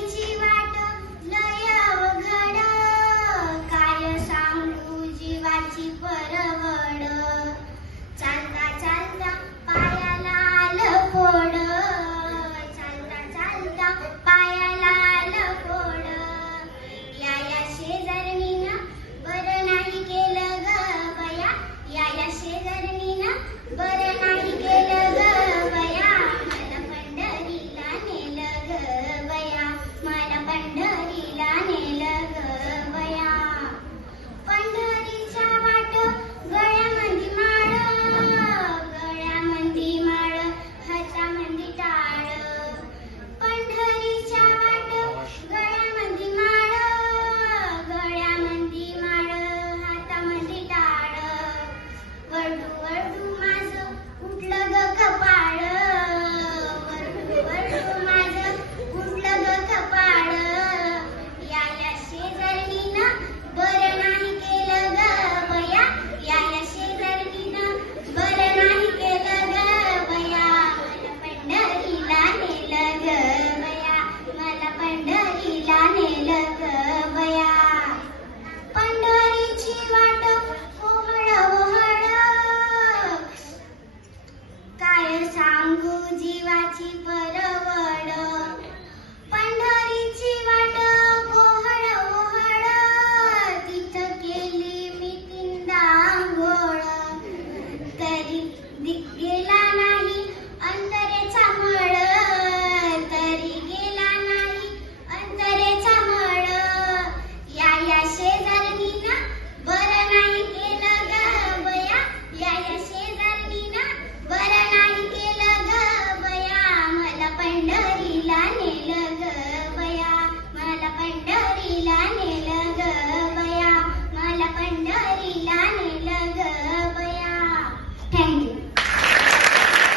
Luigi. Chim